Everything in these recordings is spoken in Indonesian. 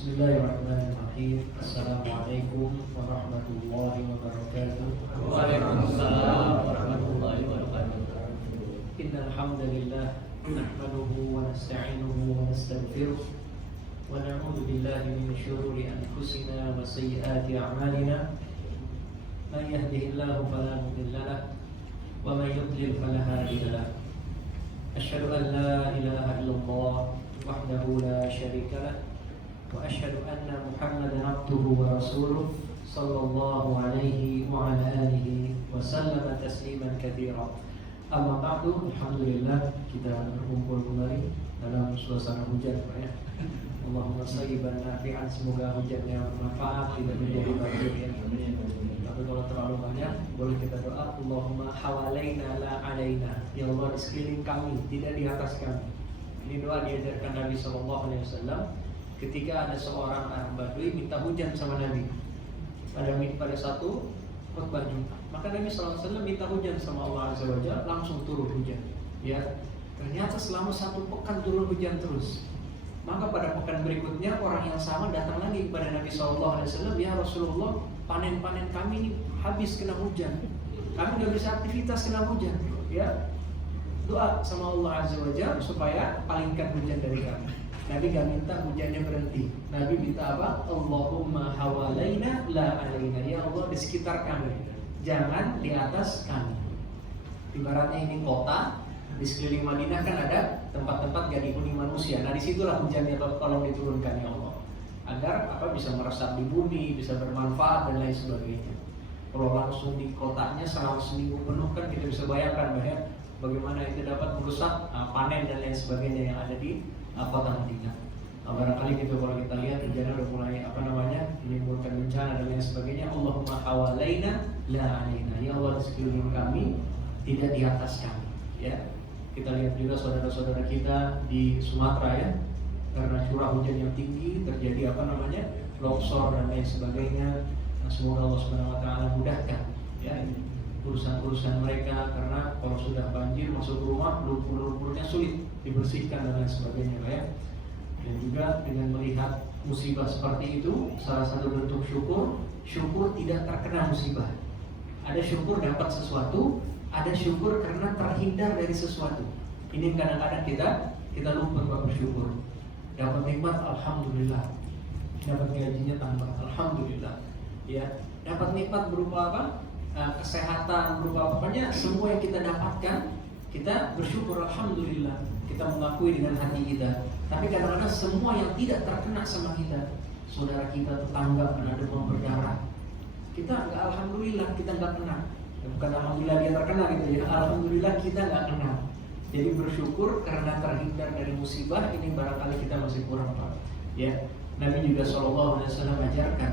Bismillahirrahmanirrahim. Assalamualaikum warahmatullahi wabarakatuh. Waalaikumsalam warahmatullahi wabarakatuh. Innal hamdalillah nahmaduhu wa nasta'inuhu wa nastaghfiruh wa na'udzu billahi min shururi anfusina wa sayyiati a'malina. Man yahdihillahu fala mudilla lahu wa man yudlil fala hadiya lahu. Asyhadu an la ilaha illallah wahdahu la syarika lahu wa asyhadu anna Muhammadan abduhu wa rasuluh sallallahu alaihi wa ala alihi wa sallama tasliman katsira. Amma ba'du, alhamdulillah kita berkumpul kembali dalam suasana hujan, Pak ya. Allahumma shayyiban nafi'an, semoga hujannya bermanfaat, tidak menjadi banjir ya. Tapi kalau terlalu banyak, boleh kita doa Allahumma hawalaina la alaina. Ya Allah, di sekeliling kami, tidak di atas kami. Ini doa diajarkan Nabi sallallahu alaihi wasallam ketika ada seorang Arab Badui minta hujan sama Nabi pada satu khutbah Jumat. Maka Nabi SAW minta hujan sama Allah Azza wa Jalla, langsung turun hujan. Ya, ternyata selama satu pekan turun hujan terus. Maka pada pekan berikutnya orang yang sama datang lagi kepada Nabi SAW, ya Rasulullah, panen kami ini habis kena hujan. Kami nggak bisa aktivitas kena hujan. Ya, doa sama Allah Azza wa Jalla supaya palingkan hujan dari kami. Nabi gak minta hujannya berhenti. Nabi minta apa? Allahumma hawalaina la alaina. Ya Allah, di sekitar kami, jangan di atas kami. Ibaratnya ini kota, di sekeliling Madinah kan ada tempat-tempat gak dihuni manusia. Nah disitulah hujannya tolong diturunkan ya Allah, agar bisa meresap di bumi, bisa bermanfaat dan lain sebagainya. Kalau langsung di kotanya selama seminggu penuh kan kita bisa bayangkan bagaimana itu dapat merusak panen dan lain sebagainya yang ada di kota Madinah. Barangkali gitu kalau kita lihat hujannya udah mulai menimbulkan bencana dan lain sebagainya. Allahumma hawalaina la alaina. Ya Allah, di sekeliling kami, tidak di atas kami. Ya, kita lihat juga saudara-saudara kita di Sumatera ya, karena curah hujan yang tinggi terjadi longsor dan lain sebagainya. Nah, semoga Allah Subhanahu wa taala mudahkan ya urusan mereka, karena kalau sudah banjir masuk rumah, lumpur-lumpurnya sulit dibersihkan dan lain sebagainya ya. Dan juga dengan melihat musibah seperti itu, salah satu bentuk syukur tidak terkena musibah. Ada syukur dapat sesuatu, ada syukur karena terhindar dari sesuatu. Ini kadang-kadang kita lupa untuk bersyukur. Dapat nikmat, alhamdulillah. Dapat gajinya tambah, alhamdulillah. Ya, dapat nikmat berupa apa? Kesehatan, berupa pokoknya semua yang kita dapatkan, kita bersyukur, alhamdulillah. Kita mengakui dengan hati kita. Tapi kadang-kadang semua yang tidak terkena sama kita, saudara kita, tetangga kena demam berdarah, kita nggak, alhamdulillah kita nggak kena. Bukan alhamdulillah dia terkena gitu ya, alhamdulillah kita nggak kena. Jadi bersyukur karena terhindar dari musibah ini barangkali kita masih kurang, Pak. Ya, Nabi juga SAW ajarkan,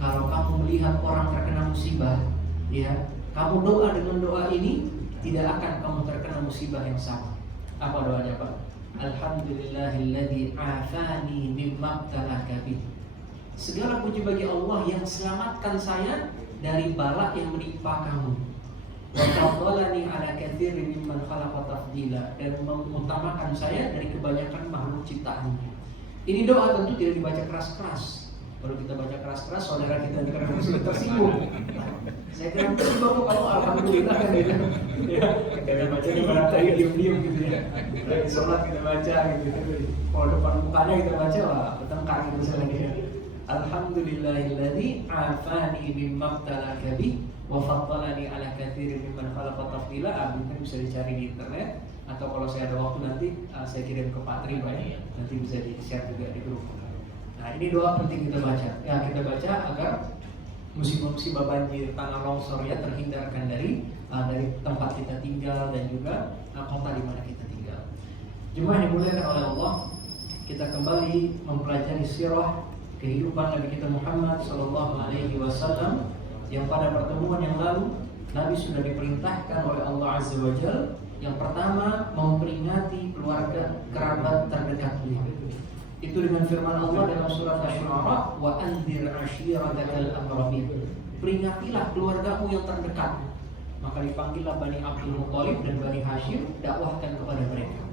kalau kamu melihat orang terkena musibah, ya, kamu doa dengan doa ini, tidak akan kamu terkena musibah yang sama. Apa doanya, Pak? Alhamdulillahilladzi afani mimma ibtalaka bih. Segala puji bagi Allah yang selamatkan saya dari bala yang menimpa kamu. Wa faddalani ala katsirin mimman khalaqa tafdila, dan mengutamakan saya dari kebanyakan makhluk ciptaannya. Ini doa tentu tidak dibaca keras-keras. Kalau kita baca keras-keras, saudara kita terkena musibah tersinggung. Saya kira tersinggung kalau alhamdulillah kan gitu. Ya, kita baca di mana tadi diam-diam gitu ya. Lagi sholat kita baca gitu. Kalau depan mukanya kita baca, wah bertengkar gitu sebenarnya. Alhamdulillahilladzi afani mimma ibtalaka bih wa faddalani ala katsirin mimman khalaqa tafdila. Mungkin bisa dicari di internet, atau kalau saya ada waktu nanti saya kirim ke Pak Tri, nanti bisa di-share juga di grup. Nah, ini doa penting kita baca. Ya, kita baca agar musibah-musibah banjir, tanah longsor ya terhindarkan dari tempat kita tinggal dan juga kota di mana kita tinggal. Jemaah yang dimuliakan oleh Allah, kita kembali mempelajari sirah kehidupan Nabi kita Muhammad sallallahu alaihi wasallam, yang pada pertemuan yang lalu Nabi sudah diperintahkan oleh Allah Azza wa Jalla yang pertama memperingati keluarga kerabat terdekat beliau. Itu dengan firman Allah dalam surat Asy-Syu'ara, wa anzir ashiratakal aqrabin. Peringatilah keluargamu yang terdekat. Maka dipanggillah Bani Abdul Muthalib dan Bani Hashim, dakwahkan kepada mereka.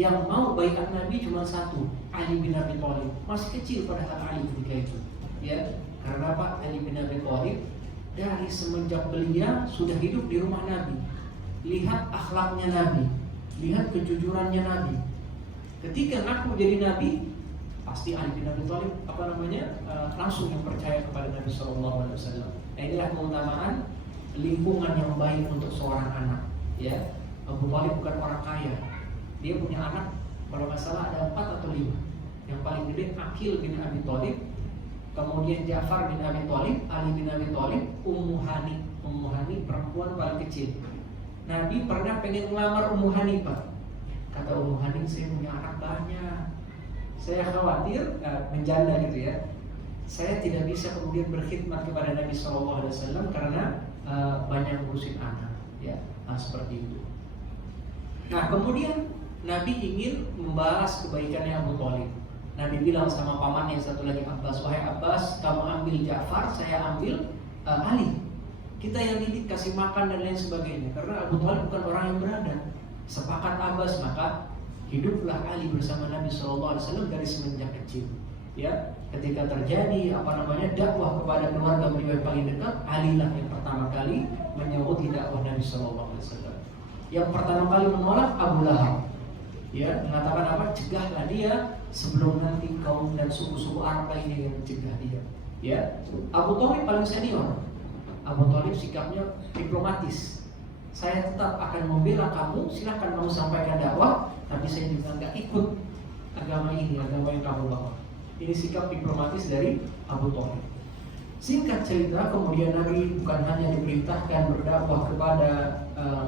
Yang mau baiat Nabi cuma satu, Ali bin Abi Thalib. Masih kecil padahal Ali ketika itu. Ya, karena apa? Ali bin Abi Thalib dari semenjak belia sudah hidup di rumah Nabi. Lihat akhlaknya Nabi, lihat kejujurannya Nabi. Ketika aku jadi Nabi, pasti Ali bin Abi Thalib langsung yang percaya kepada Nabi SAW. Nah, inilah keutamaan lingkungan yang baik untuk seorang anak. Ya, Abu Thalib bukan orang kaya. Dia punya anak, kalau nggak salah ada 4 atau 5. Yang paling gede Aqil bin Abi Thalib, kemudian Ja'far bin Abi Thalib, Ali bin Abi Thalib, Ummu Hani. Ummu Hani perempuan paling kecil. Nabi pernah pengen melamar Ummu Hani, Pak. Kata Ummu Hani, saya punya anak banyak, saya khawatir menjanda gitu ya. Saya tidak bisa kemudian berkhidmat kepada Nabi SAW karena banyak ngurusin anak, ya. Nah, seperti itu. Nah, kemudian Nabi ingin membalas kebaikannya Abu Thalib. Nabi bilang sama pamannya yang satu lagi, Abbas, wahai Abbas, kamu ambil Ja'far, saya ambil Ali. Kita yang didik, kasih makan dan lain sebagainya. Karena Abu Thalib bukan orang yang berada. Sepakat Abbas, maka hiduplah Ali bersama Nabi SAW dari semenjak kecil. Ya, ketika terjadi dakwah kepada keluarga beliau yang paling dekat, Ali lah yang pertama kali menyambut dakwah Nabi SAW. Yang pertama kali menolak Abu Lahab. Ya, mengatakan apa? Cegahlah dia sebelum nanti kaum dan suku-suku Arab lainnya yang mencegah dia. Ya, Abu Thalib paling senior. Abu Thalib sikapnya diplomatis. Saya tetap akan membela kamu, silahkan kamu sampaikan dakwah, tapi saya juga nggak ikut agama ini, agama yang kamu bawa. Ini sikap diplomatis dari Abu Thalib. Singkat cerita, kemudian Nabi bukan hanya diperintahkan berdakwah kepada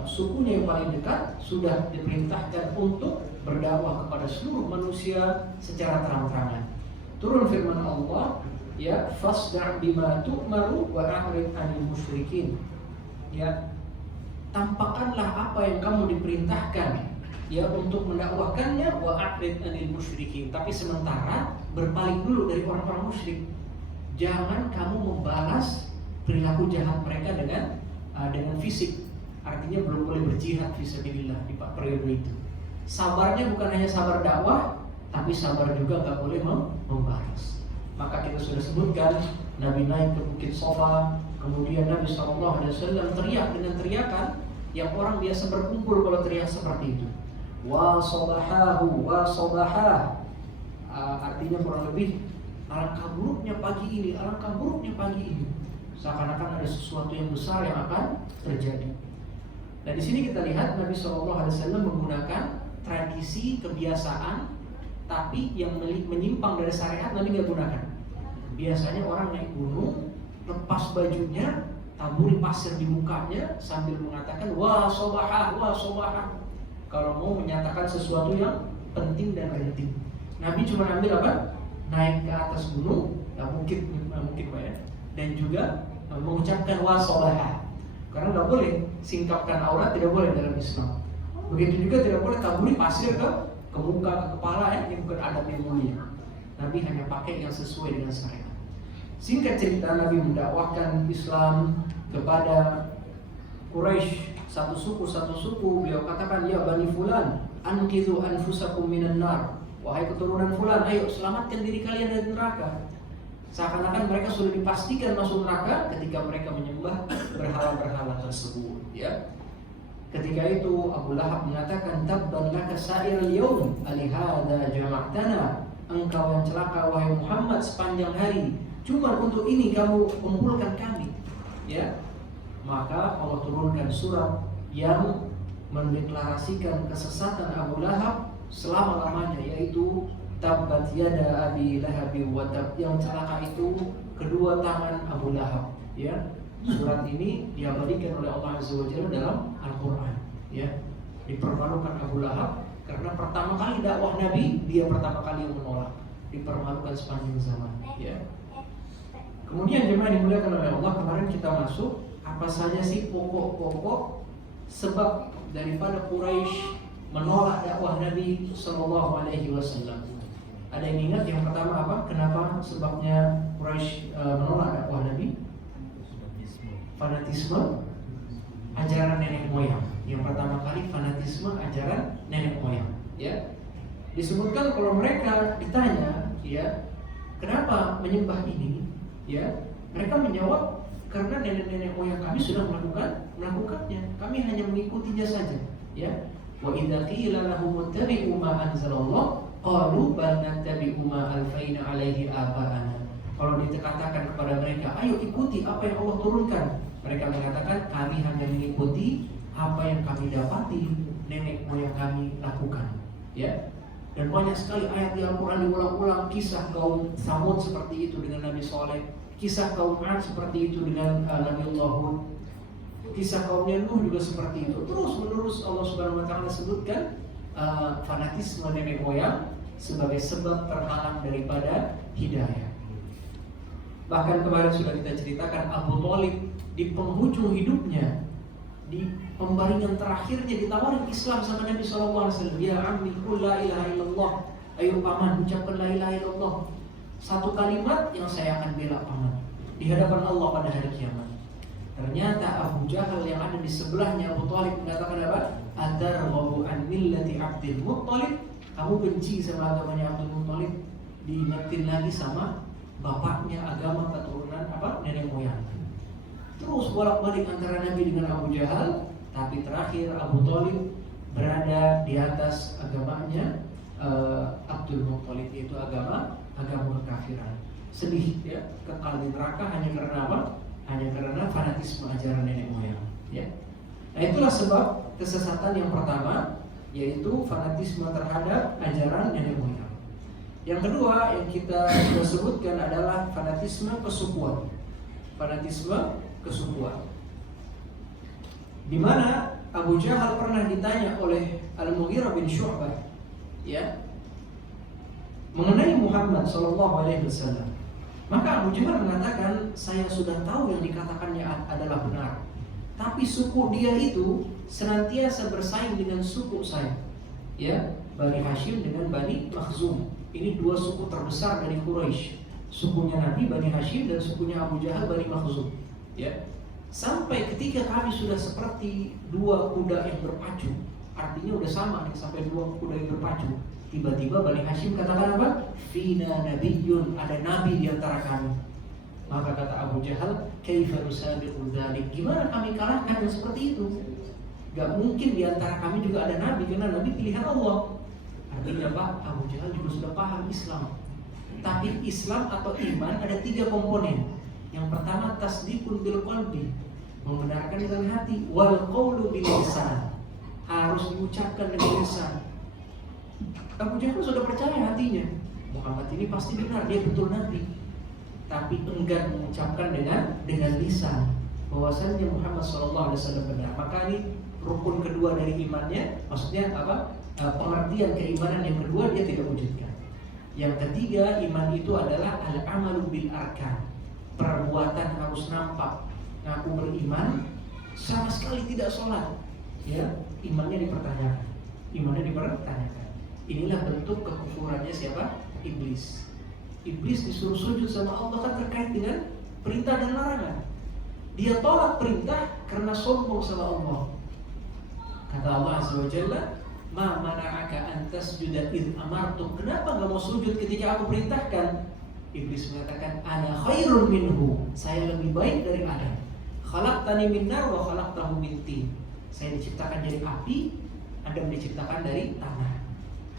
sukunya yang paling dekat, sudah diperintahkan untuk berdakwah kepada seluruh manusia secara terang-terangan. Turun firman Allah, ya, fasda' bima tu'maru wa a'rid 'anil musyrikin. Ya, tampakkanlah apa yang kamu diperintahkan, ya, untuk mendakwahkannya, wa a'rid 'anil musyrikin. Tapi sementara berpaling dulu dari orang-orang musyrik. Jangan kamu membalas perilaku jahat mereka dengan fisik. Artinya belum boleh berjihad fisabilillah di periode itu. Sabarnya bukan hanya sabar dakwah, tapi sabar juga nggak boleh membalas. Maka kita sudah sebutkan, Nabi naik ke Bukit Sofa, kemudian Nabi SAW teriak dengan teriakan yang orang biasa berkumpul kalau teriak seperti itu. Wa sobahahu, wa sobahah. Artinya kurang lebih, alangkah buruknya pagi ini, alangkah buruknya pagi ini. Seakan-akan ada sesuatu yang besar yang akan terjadi. Nah, di sini kita lihat Nabi SAW menggunakan tradisi, kebiasaan, tapi yang menyimpang dari syariat Nabi nggak gunakan. Biasanya orang naik gunung, lepas bajunya, taburi pasir di mukanya sambil mengatakan wa sobahah, wa sobahah. Kalau mau menyatakan sesuatu yang penting dan genting. Nabi cuma ambil apa? Naik ke atas gunung, mungkin Pak ya, dan juga mengucapkan wa sobahah. Karena nggak boleh singkapkan aurat, tidak boleh dalam Islam. Begitu juga tidak boleh taburi pasir ke muka, ke kepala, ya, ini bukan adab yang mulia. Nabi hanya pakai yang sesuai dengan syariat. Singkat cerita, Nabi mendakwahkan Islam kepada Quraisy, satu suku. Beliau katakan, ya Bani Fulan, anqidhu anfusakum minan nar. Wahai keturunan Fulan, ayo selamatkan diri kalian dari neraka. Seakan-akan mereka sudah dipastikan masuk neraka ketika mereka menyembah berhala-berhala tersebut. Ya. Ketika itu Abu Lahab mengatakan, tabban laka sa'iril yawm alihada jama'tana. Engkau yang celaka wahai Muhammad sepanjang hari, cuma untuk ini kamu kumpulkan kami. Ya. Maka Allah turunkan surat yang mendeklarasikan kesesatan Abu Lahab selama-lamanya, yaitu tabbat yada abi lahabi wa tab. Yang celaka itu kedua tangan Abu Lahab. Ya. Surat ini diabadikan oleh Allah Azza wa Jalla dalam Al-Quran. Ya. Dipermalukan Abu Lahab karena pertama kali dakwah Nabi, dia pertama kali yang menolak. Dipermalukan sepanjang zaman. Ya. Kemudian jemaah dimuliakan oleh Allah, kemarin kita masuk apa saja sih pokok-pokok sebab daripada Quraisy menolak dakwah Nabi Sallallahu Alaihi Wasallam. Ada yang ingat yang pertama apa? Kenapa sebabnya Quraisy menolak dakwah Nabi? Fanatisme ajaran nenek moyang. Yang pertama kali fanatisme ajaran nenek moyang. Ya, Disebutkan kalau mereka ditanya, ya, kenapa menyembah ini? Ya, mereka menjawab karena nenek-nenek moyang kami sudah melakukannya. Kami hanya mengikutinya saja. Ya. Wa idza qila lahum ittabi'u ma anzalallah qalu bal nattabi'u ma alfaina 'alaihi aba'ana. Kalau dikatakan kepada mereka, ayo ikuti apa yang Allah turunkan, mereka mengatakan kami hanya mengikuti apa yang kami dapati nenek moyang kami lakukan. Ya. Dan banyak sekali ayat di Al-Quran diulang-ulang, kisah kaum Samud seperti itu dengan Nabi Saleh, kisah kaum Ad seperti itu dengan Nabi Allah, kisah kaum Nuh juga seperti itu. Terus menerus Allah Subhanahu Wa Taala sebutkan fanatisme nenek moyang sebagai sebab terhalang daripada hidayah. Bahkan kemarin sudah kita ceritakan Abu Thalib di penghujung hidupnya, di pembaringan terakhirnya ditawarin Islam sama Nabi SAW. Ya ammi qul la ilaha illallah. Ayo paman ucapkan la ilaha illallah. Satu kalimat yang saya akan bela paman di hadapan Allah pada hari kiamat. Ternyata Abu Jahal yang ada di sebelahnya Abu Thalib mengatakan apa? Atarghabu an millati Abdul Muttalib. Kamu benci sama agamanya Abdul Muttalib, diingetin lagi sama bapaknya agama keturunan apa? Nenek moyang. Terus bolak-balik antara Nabi dengan Abu Jahal, tapi terakhir Abu Thalib berada di atas agamanya Abdul Muttalib, yaitu agama kekafiran. Sedih ya, kekal di neraka hanya karena apa? Hanya karena fanatisme ajaran nenek moyang. Ya. Nah itulah sebab kesesatan yang pertama, yaitu fanatisme terhadap ajaran nenek moyang. Yang kedua yang kita sudah sebutkan adalah fanatisme kesukuan. Fanatisme kesukuan. Di mana Abu Jahal pernah ditanya oleh Al-Mughirah bin Syu'bah, ya, mengenai Muhammad sallallahu alaihi wasallam. Maka Abu Jahal mengatakan, saya sudah tahu yang dikatakannya adalah benar, tapi suku dia itu senantiasa bersaing dengan suku saya, ya, Bani Hashim dengan Bani Makhzum. Ini dua suku terbesar dari Quraisy. Sukunya Nabi Bani Hashim dan sukunya Abu Jahal Bani Makhzum. Ya, sampai ketika kami sudah seperti dua kuda yang berpacu, artinya udah sama nih, sampai dua kuda yang berpacu. Tiba-tiba Bani Hashim katakan apa? Fina nabiyyun, ada nabi di antara kami. Maka kata Abu Jahal, kaifa nusabiqu dzalik? Gimana kami kalahkan yang seperti itu? Gak mungkin di antara kami juga ada nabi, karena nabi pilihan Allah. Artinya apa? Abu Jahal juga sudah paham Islam. Tapi Islam atau iman ada tiga komponen. Yang pertama tasdiqun bil qalbi, membenarkan dengan hati, wal qawlu bil lisan, harus diucapkan dengan lisan. Abu Jahal sudah percaya hatinya, Muhammad ini pasti benar, dia betul nabi. Tapi enggan mengucapkan dengan lisan bahwasanya Muhammad SAW benar. Maka ini rukun kedua dari imannya, maksudnya apa? Pengertian keimanan yang kedua dia tidak wujudkan. Yang ketiga, iman itu adalah al-amalu bil arkan. Perbuatan harus nampak. Ngaku beriman, sama sekali tidak sholat, ya, imannya dipertanyakan. Imannya dipertanyakan. Inilah bentuk kekufurannya siapa? Iblis. Iblis disuruh sujud sama Allah kan terkait dengan perintah dan larangan. Dia tolak perintah karena sombong sama Allah. Kata Allah Azza wa Jalla, ma mana'aka an tasjuda id amartuk. Kenapa enggak mau sujud ketika aku perintahkan? Iblis mengatakan, ana khairun minhu, saya lebih baik dari Adam. Khalaqtani min nar wa khalaqtahu min tin. Saya diciptakan dari api, Adam diciptakan dari tanah.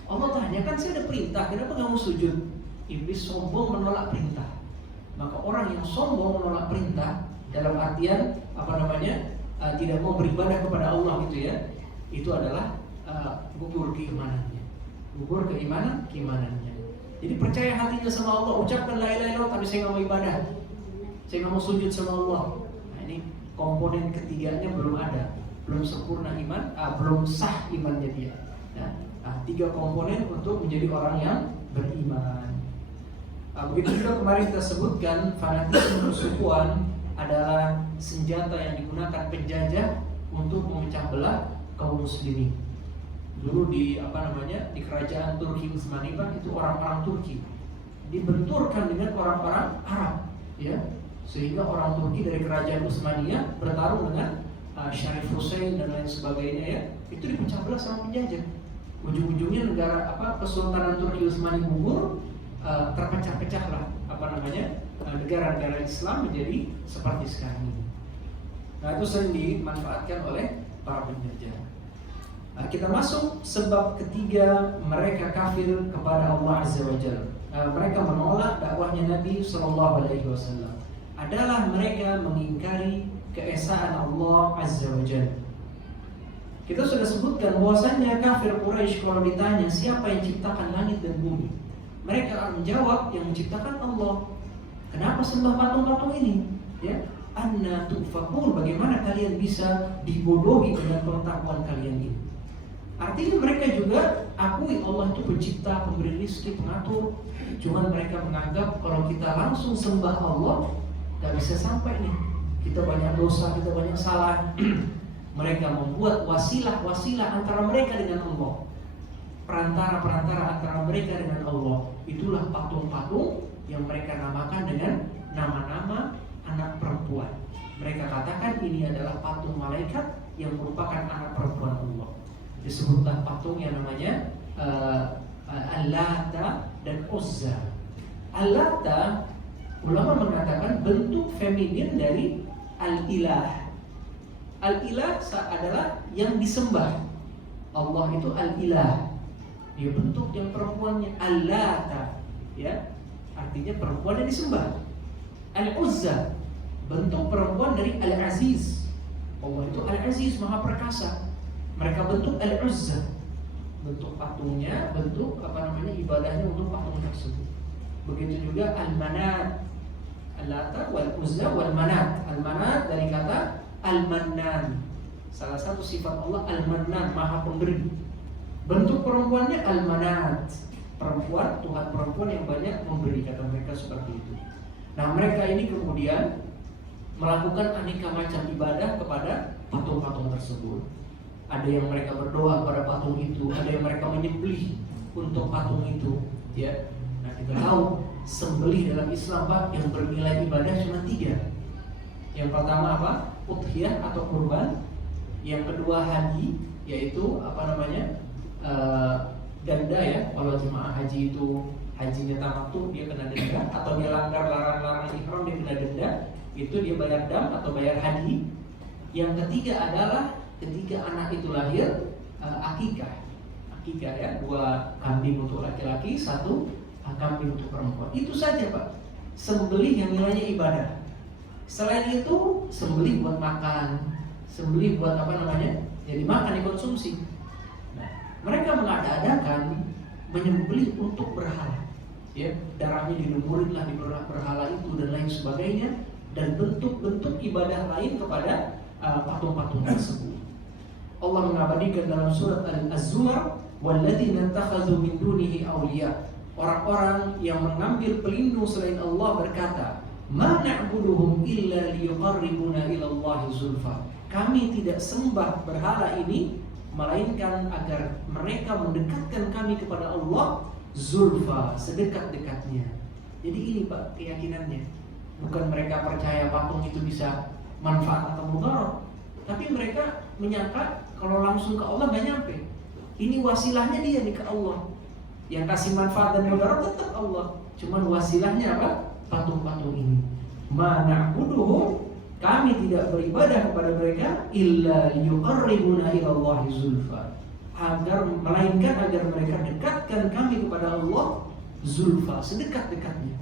Allah tanya, kan saya ada perintah, kenapa enggak mau sujud? Iblis sombong menolak perintah. Maka orang yang sombong menolak perintah dalam artian tidak mau beribadah kepada Allah gitu ya, itu adalah gugur keimanannya. Gugur keimanannya. Jadi percaya hatinya sama Allah, ucapkan la ilaha illallah, tapi saya nggak mau ibadah, saya nggak mau sujud sama Allah. Nah ini komponen ketiganya belum ada, belum sempurna iman, belum sah imannya dia. Nah, tiga komponen untuk menjadi orang yang beriman. Begitu juga kemarin kita sebutkan fanatisme persukuan adalah senjata yang digunakan penjajah untuk memecah belah kaum muslimin. Dulu di di kerajaan Turki Utsmaniyah itu orang-orang Turki dibenturkan dengan orang-orang Arab, ya, sehingga orang Turki dari kerajaan Utsmaniyah bertarung dengan Syarif Hussein dan lain sebagainya, ya, itu dipecah belah sama penjajah. Ujung-ujungnya negara Kesultanan Turki Utsmani gugur, terpecah-pecahlah negara-negara Islam menjadi seperti sekarang ini. Nah, itu sering dimanfaatkan oleh para penjajah. Nah, kita masuk sebab ketiga mereka kafir kepada Allah Azza wa Jalla. Mereka menolak dakwahnya Nabi Sallallahu Alaihi Wasallam. Adalah mereka mengingkari keesaan Allah Azza wa Jalla. Kita sudah sebutkan bahwasanya kafir Quraisy kalau ditanya siapa yang ciptakan langit dan bumi, mereka akan menjawab yang menciptakan Allah. Kenapa sembah patung-patung ini? Ya, anna tufakun, bagaimana kalian bisa dibodohi dengan pengetahuan kalian ini? Artinya mereka juga akui Allah itu pencipta, pemberi rezeki, pengatur. Cuman mereka menganggap kalau kita langsung sembah Allah gak bisa sampai nih. Kita banyak dosa, kita banyak salah. Mereka membuat wasilah-wasilah antara mereka dengan Allah, perantara-perantara antara mereka dengan Allah. Itulah patung-patung yang mereka namakan dengan nama-nama anak perempuan. Mereka katakan ini adalah patung malaikat yang merupakan anak perempuan Allah. Disebutlah patung yang namanya Al-Lata dan Uzza. Al-Lata, ulama mengatakan bentuk feminin dari Al-Ilah. Al-Ilah adalah yang disembah. Allah itu Al-Ilah. Dia bentuk yang perempuannya Al-Lata, ya, artinya perempuan yang disembah. Al-Uzza, bentuk perempuan dari Al-Aziz. Allah itu Al-Aziz, Maha Perkasa. Mereka bentuk Al-Uzza, bentuk patungnya, bentuk ibadahnya untuk patung tersebut. Begitu juga Al-Manat, Al-Lata wal-Uzza wal-Manat. Al-Manat dari kata Al-Mannan. Salah satu sifat Allah Al-Mannan, Maha Pemberi. Bentuk perempuannya Al-Manat, perempuan, Tuhan perempuan yang banyak memberi, kata mereka seperti itu. Nah, mereka ini kemudian melakukan aneka macam ibadah kepada patung-patung tersebut. Ada yang mereka berdoa pada patung itu, ada yang mereka menyembelih untuk patung itu, ya. Nah, kita tahu sembelih dalam Islam, Pak, yang bernilai ibadah cuma 3. Yang pertama apa? Udhiyah atau kurban. Yang kedua haji, yaitu denda, ya. Kalau jemaah haji itu hajinya tamattu, dia kena denda, atau dia langgar larangan ihram, dia kena denda. Itu dia bayar dam atau bayar haji. Yang ketiga adalah ketika anak itu lahir, akikah, ya, 2 kambing untuk laki-laki, 1 kambing untuk perempuan. Itu saja, Pak, sembelih yang nilainya ibadah. Selain itu, sembelih buat makan, sembelih buat jadi makan, dikonsumsi. Nah, mereka mengada-adakan menyembelih untuk berhala, ya, darahnya dilumurin lah di berhala itu dan lain sebagainya, dan bentuk-bentuk ibadah lain kepada patung-patung tersebut. Allah mengabadikan dalam surat Az-Zumar, walladzina takhadzu min dunihi awliya. Orang-orang yang mengambil pelindung selain Allah berkata, ma na'buduhum illa liyuqarribuna ila Allahi zulfa. Kami tidak sembah berhala ini melainkan agar mereka mendekatkan kami kepada Allah zulfa, sedekat-dekatnya. Jadi ini, Pak, keyakinannya. Bukan mereka percaya patung itu bisa manfaat atau mudarat, tapi mereka menyangka kalau langsung ke Allah gak nyampe. Ini wasilahnya dia nih ke Allah. Yang kasih manfaat dan mudarat tetap Allah. Cuman wasilahnya apa? Patung-patung ini. Ma na'buduhum, kami tidak beribadah kepada mereka illa liyuqarribuna ila Allahi zulfa, melainkan agar mereka dekatkan kami kepada Allah zulfa, sedekat-dekatnya.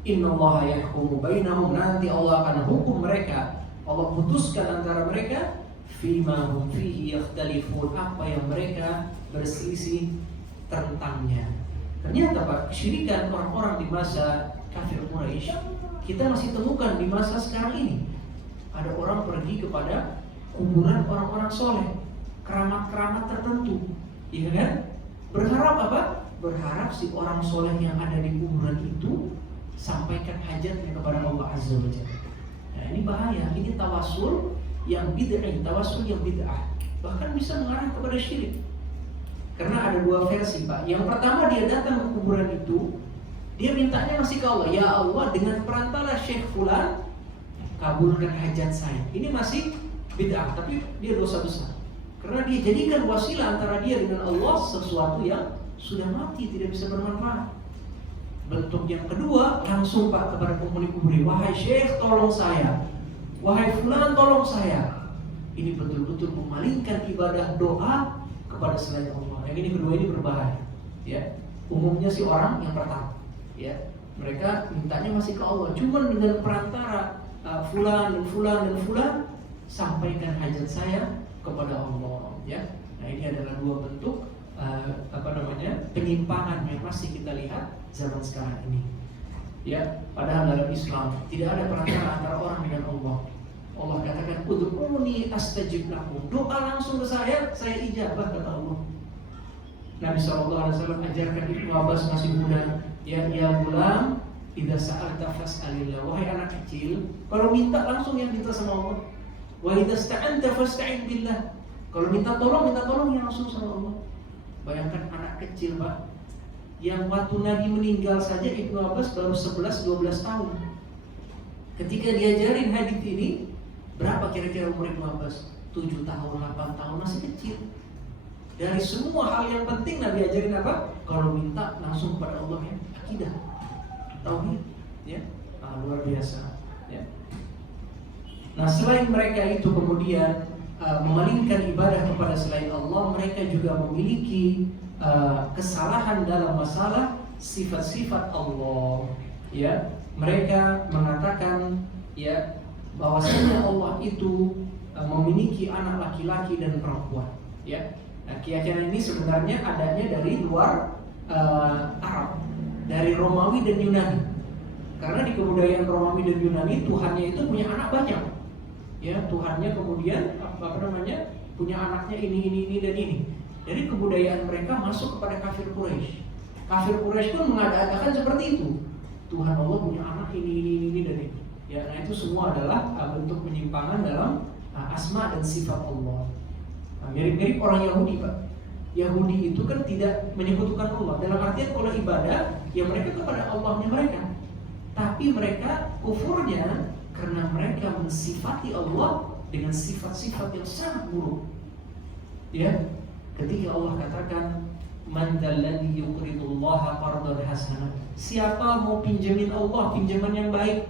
Innallaha yahkumu bainahum, nanti Allah akan hukum mereka. Allah putuskan antara mereka fima hum fihi yakhtalifun, apa yang mereka berselisih tentangnya. Ternyata, Pak, kesyirikan orang-orang di masa kafir Quraisy kita masih temukan di masa sekarang ini. Ada orang pergi kepada kuburan orang-orang soleh, keramat-keramat tertentu, ya kan? Berharap apa? Berharap si orang soleh yang ada di kuburan itu sampaikan hajatnya kepada Allah Azza wa Jalla. Nah, ini bahaya. Ini tawasul yang bid'ah, tawasul yang bid'ah, bahkan bisa mengarah kepada syirik. Karena ada 2 versi, Pak. Yang pertama, dia datang ke kuburan itu, dia mintanya masih ke Allah, ya Allah, dengan perantara Syekh Fulan kabulkan hajat saya. Ini masih bid'ah, tapi dia dosa besar. Karena dia jadikan wasilah antara dia dengan Allah sesuatu yang sudah mati, tidak bisa bermanfaat. Bentuk yang kedua, langsung Pak kepada penghuni kubur, wahai Syekh tolong saya, wahai fulan tolong saya. Ini betul-betul memalingkan ibadah doa kepada selain Allah. Yang ini kedua ini berbahaya. Ya, umumnya si orang yang pertama, ya, mereka mintanya masih ke Allah, cuman dengan perantara fulan dan fulan dan fulan, sampaikan hajat saya kepada Allah. Ya, nah ini adalah dua bentuk penyimpangan yang masih kita lihat zaman sekarang ini. Ya, padahal dalam Islam tidak ada perantara antara orang dengan Allah. Allah katakan, ud'uni astajib lakum. Doa langsung ke saya ijabah, kata Allah. Nabi SAW ajarkan Ibnu Abbas masih muda, ya gulam, idza sa'alta fas'alillah. Wahai anak kecil, kalau minta langsung yang minta sama Allah. Wa idza sta'anta fasta'in billah. Kalau minta tolong yang langsung sama Allah. Bayangkan anak kecil, Pak, yang waktu Nabi meninggal saja Ibnu Abbas baru 11-12 tahun. Ketika diajarin hadits ini, berapa kira-kira umur Ibnu Abbas? 7 tahun, 8 tahun, masih kecil. Dari semua hal yang penting Nabi ajarin apa? Kalau minta langsung kepada Allah, ya, akidah, tauhid, ya, luar biasa. Ya. Nah, selain mereka itu kemudian memalingkan ibadah kepada selain Allah, mereka juga memiliki kesalahan dalam masalah sifat-sifat Allah. Ya, mereka mengatakan, ya, bahwasanya Allah itu memiliki anak laki-laki dan perempuan. Ya. Nah, keyakinan ini sebenarnya adanya dari luar Arab, dari Romawi dan Yunani. Karena di kebudayaan Romawi dan Yunani, Tuhannya itu punya anak banyak. Ya, Tuhannya kemudian punya anaknya ini dan ini. Dari kebudayaan mereka masuk kepada kafir Quraisy. Kafir Quraisy pun mengadakan seperti itu. Tuhan Allah punya anak ini dan ini. Ya, nah itu semua adalah bentuk penyimpangan dalam asma dan sifat Allah. Mirip-mirip orang Yahudi, Pak. Yahudi itu kan tidak menyebutkan Allah. Dalam artian kalau ibadah, ya mereka kepada Allahnya mereka. Tapi mereka kufurnya karena mereka mensifati Allah dengan sifat-sifat yang sangat buruk. Ya, ketika Allah katakan, man dzalladzi yuqridullaha qardan hasanah. Siapa mau pinjemin Allah pinjaman yang baik?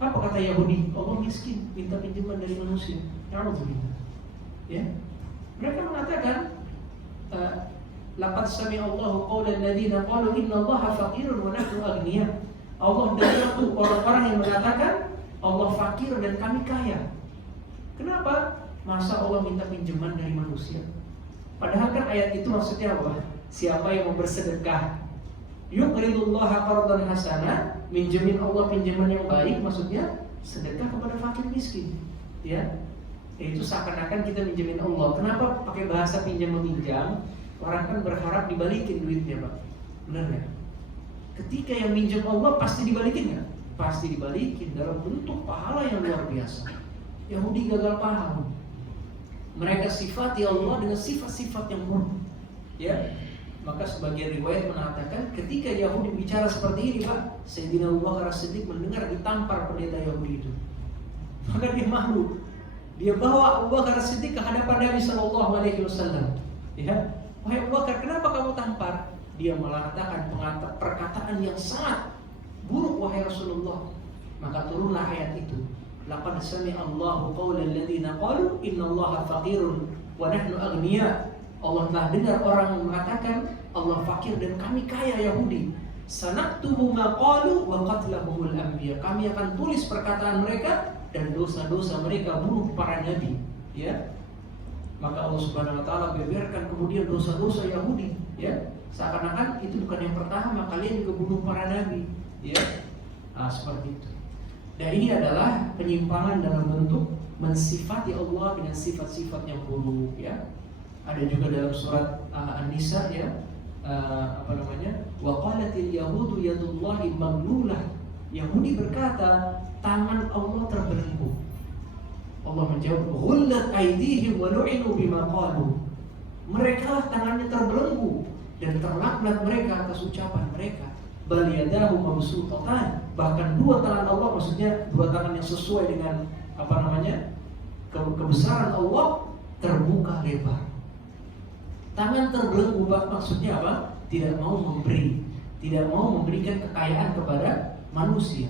Apa kata Yahudi? Allah miskin, minta pinjaman dari manusia. Alhamdulillah. Ya. Mereka mengatakan, laqad sami'allahu qawla alladziina qalu innallaha faqirun wa nahnu aghniya. Allah dengar tuh orang-orang yang mengatakan Allah fakir dan kami kaya. Kenapa? Masa Allah minta pinjaman dari manusia? Padahal kan ayat itu maksudnya apa? Siapa yang mau bersedekah, yuqridullaha qardan hasanah, minjemin Allah pinjaman yang baik, maksudnya sedekah kepada fakir miskin. Ya. Itu seakan-akan kita minjemin Allah. Kenapa pakai bahasa pinjam meminjam? Orang kan berharap dibalikin duitnya, Pak. Benar nggak? Ketika yang minjem Allah pasti dibalikin nggak? Pasti dibalikin dalam bentuk pahala yang luar biasa. Yahudi gagal paham. Mereka sifati Allah dengan sifat-sifat yang buruk. Ya, maka sebagian riwayat mengatakan ketika Yahudi bicara seperti ini, Pak, Sayyidina Abu Bakar As-Siddiq mendengar ditampar pendeta Yahudi itu. Maka dia malu. Dia bawa Abu Bakar As-Siddiq ke hadapan Nabi SAW. Ya, wahai Abu Bakar, kenapa kamu tampar? Dia mengatakan perkataan yang sangat buruk, wahai Rasulullah. Maka turunlah ayat itu. Laqad sami'allahu qawla alladziina qalu innallaha faqirun wa nahnu aghniya. Allah telah dengar orang yang mengatakan Allah fakir dan kami kaya, Yahudi. Sanaktubu ma qalu wa qatlahumul anbiya. Kami akan tulis perkataan mereka dan dosa-dosa mereka, bunuh para nabi. Ya. Maka Allah Subhanahu wa taala beberkan kemudian dosa-dosa Yahudi, ya. Seakan-akan itu bukan yang pertama, kalian juga bunuh para nabi, ya. Nah, seperti itu. Dan ini adalah penyimpangan dalam bentuk mensifati Allah dengan sifat-sifat yang buruk, ya. Ada juga dalam surat An-Nisa, ya. Wa qalatil yahudu yadullahi maglulah. Yahudi berkata, tangan Allah terbelenggu. Allah menjawab, ghullat aydihim wa lu'inu bima qalu. Mereka tangannya terbelenggu dan terlaknat mereka atas ucapan mereka. Bal yadahu mabsutatan. Bahkan dua tangan Allah, maksudnya dua tangan yang sesuai dengan kebesaran Allah, terbuka lebar. Tangan terbelenggu maksudnya apa? Tidak mau memberi, tidak mau memberikan kekayaan kepada manusia.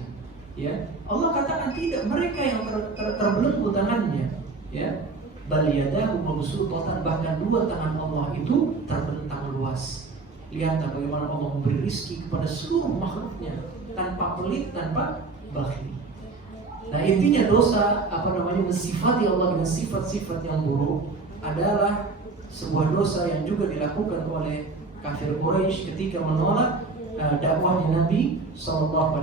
Ya, Allah katakan tidak, mereka yang terbelenggu tangannya. Ya, bal yadahu mabsuutatan, bahkan dua tangan Allah itu terbentang luas. Lihat bagaimana Allah memberi rizki kepada seluruh makhluknya tanpa pelit, tanpa bakhil. Nah, intinya dosa mensifati Allah dengan sifat-sifat yang buruk adalah sebuah dosa yang juga dilakukan oleh kafir Quraisy ketika menolak dakwahnya Nabi SAW.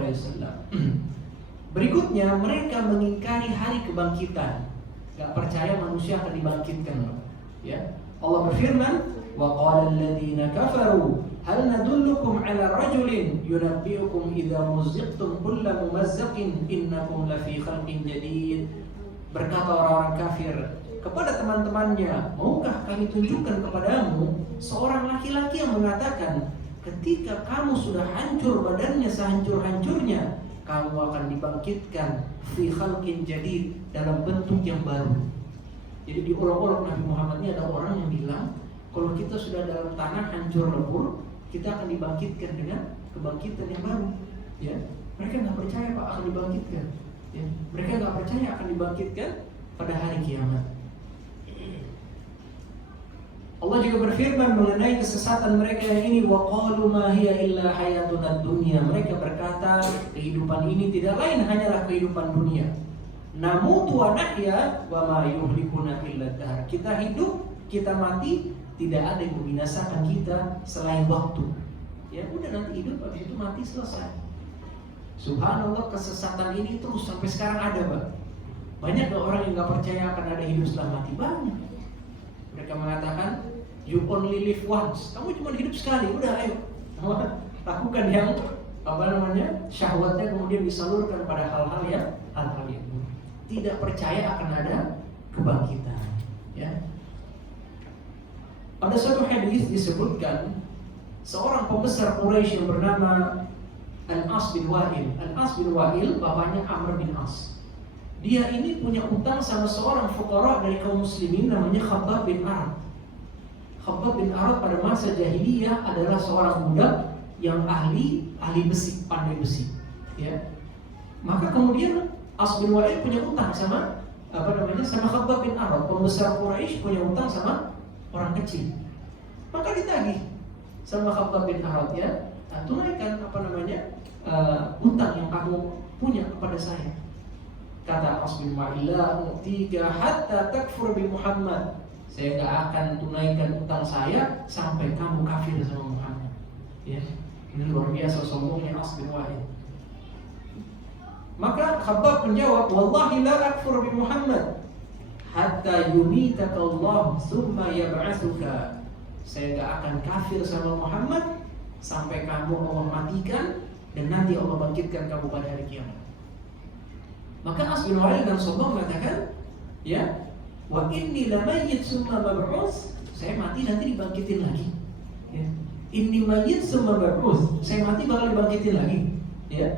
Berikutnya, mereka mengingkari hari kebangkitan. Gak percaya manusia akan dibangkitkan. Ya, Allah berfirman, وَقَالَ الَّذِينَ كَفَرُوا هَلْ نَدُلُّكُمْ عَلَى رَجُلٍ يُنَبِّئُكُمْ إِذَا مُزِّقْتُمْ كُلَّ مُمَزَّقٍ إِنَّكُمْ لَفِي خَلْقٍ جَدِيدٍ. Berkata orang-orang kafir kepada teman-temannya, maukah kami tunjukkan kepadamu seorang laki-laki yang mengatakan, ketika kamu sudah hancur badannya sehancur-hancurnya, kamu akan dibangkitkan fi khalqin jadid, dalam bentuk yang baru. Jadi diolok-olok Nabi Muhammad ini ada orang yang bilang, kalau kita sudah dalam tanah hancur lebur, kita akan dibangkitkan dengan kebangkitan yang baru. Ya, mereka nggak percaya Pak akan dibangkitkan. Ya, mereka nggak percaya akan dibangkitkan pada hari kiamat. Allah juga berfirman mengenai kesesatan mereka yang ini, wa qalu ma hiya illa hayatuna dunya. Mereka berkata, kehidupan ini tidak lain hanyalah kehidupan dunia. Namutu wa nahya wa ma yuhlikuna illa dahr. Kita hidup, kita mati, tidak ada yang membinasakan kita selain waktu. Ya udah, nanti hidup, habis itu mati, selesai. Subhanallah, kesesatan ini terus sampai sekarang ada, Pak. Banyak orang yang nggak percaya akan ada hidup setelah mati, banyak. Mereka mengatakan, you only live once. Kamu cuma hidup sekali, udah ayo lakukan yang syahwatnya kemudian disalurkan pada hal-hal yang tidak percaya akan ada kebangkitan. Ya. Pada suatu hadis disebutkan seorang pembesar Quraisy yang bernama Al-As bin Wa'il. Al-As bin Wa'il bapaknya Amr bin As. Dia ini punya utang sama seorang fuqara dari kaum muslimin namanya Khabbab bin Arad. Khabbab bin Arad pada masa jahiliyah adalah seorang budak yang ahli besi, pandai besi. Ya. Maka kemudian As bin Wa'il punya utang sama sama Khabbab bin Arad. Pembesar Quraisy punya utang sama orang kecil. Maka ditagih sama Khabbab bin Arad, ya, tunaikan utang yang kamu punya kepada saya. Kata As bin Wa'il, la u'tika hatta takfur bi Muhammad. Saya enggak akan tunaikan utang saya sampai kamu kafir sama Muhammad. Ya, ini luar biasa sombongnya As bin Wa'il. Maka Khabbab menjawab, wallahi la akfur bi Muhammad hatta yumitaka Allah thumma yab'atsuka. Saya enggak akan kafir sama Muhammad sampai kamu Allah matikan dan nanti Allah bangkitkan kamu pada hari kiamat. Maka As bin Wa'il dan sombong mengatakan, ya, wa inni lamayyit summa mab'uts. Saya mati nanti dibangkitin lagi. Ya. Inni mayyit summa mab'uts. Saya mati bakal dibangkitin lagi. Ya.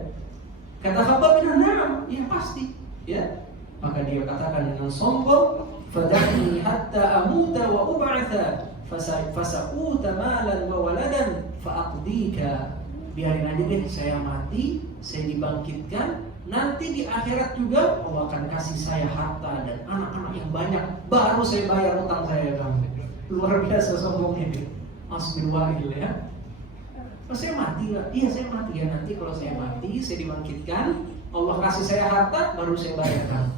Kata Khabbab bin Na'am, ya pasti. Ya. Maka dia katakan dengan sombong, fada'ni hatta amuta wa ub'atha fasa'uta malan wa waladan fa'aqdika. Biarin aja deh saya mati, saya dibangkitkan. Nanti di akhirat juga Allah akan kasih saya harta dan anak-anak yang banyak, baru saya bayar utang saya kamu. Luar biasa sombongnya dia, As bin Wa'il, ya. Saya mati lah, iya saya mati ya. Nanti kalau saya mati, saya dibangkitkan, Allah kasih saya harta, baru saya bayarkan.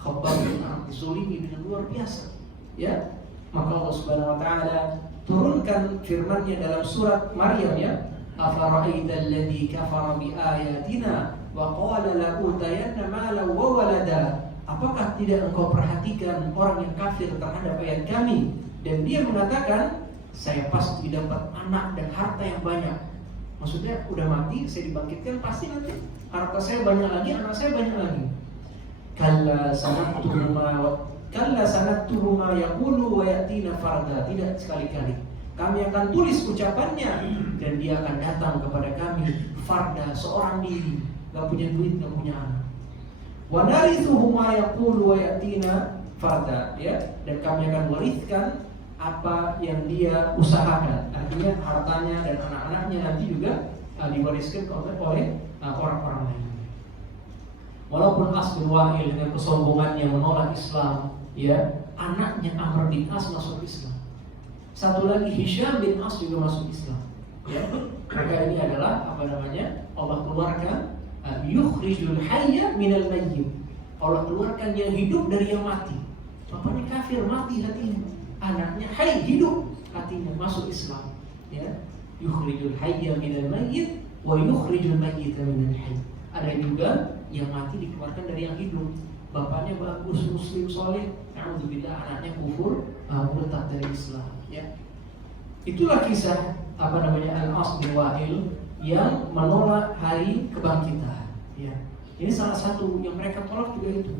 Khabbab bin Arad disulimi dengan luar biasa, ya. Maka Allah Subhanahu Wa Taala turunkan firman-Nya dalam surat Maryam, ya. Afara'aita alladhi kafara bi ayatina wa qala la utayanna malan wa walada. Apakah tidak engkau perhatikan orang yang kafir terhadap ayat kami dan dia mengatakan saya pasti dapat anak dan harta yang banyak. Maksudnya udah mati, saya dibangkitkan, pasti nanti harta saya banyak lagi, anak saya banyak lagi. Kalla sanaktubu ma yaqulu wa yatina farda. Tidak, sekali-kali kami akan tulis ucapannya dan dia akan datang kepada kami farda, seorang diri, gak punya duit, gak punya anak. Wa narithuhu ma yaqulu wa yatina farda, ya, dan kami akan wariskan apa yang dia usahakan. Artinya hartanya dan anak-anaknya nanti juga diwariskan oleh orang-orang lain. Walaupun As bin Wa'il dengan kesombongannya menolak Islam, ya, anaknya Amr bin As masuk Islam. Satu lagi Hisham bin As juga masuk Islam. Ya, mereka ini adalah Allah keluarkan yukhrijul hayya minal mayyit. Allah keluarkan yang hidup dari yang mati. Bapaknya kafir, mati hatinya. Anaknya hayy, hidup hatinya, masuk Islam. Ya, yukhrijul hayya minal mayyit wa yukhrijul mayyita minal hayy. Ada juga yang mati dikeluarkan dari yang hidup. Bapaknya bagus, muslim, soleh, alhamdulillah, anaknya kufur, murtad dari Islam. Ya, itulah kisah Al-As bin Wa'il yang menolak hari kebangkitan. Ya, ini salah satu yang mereka tolak juga itu.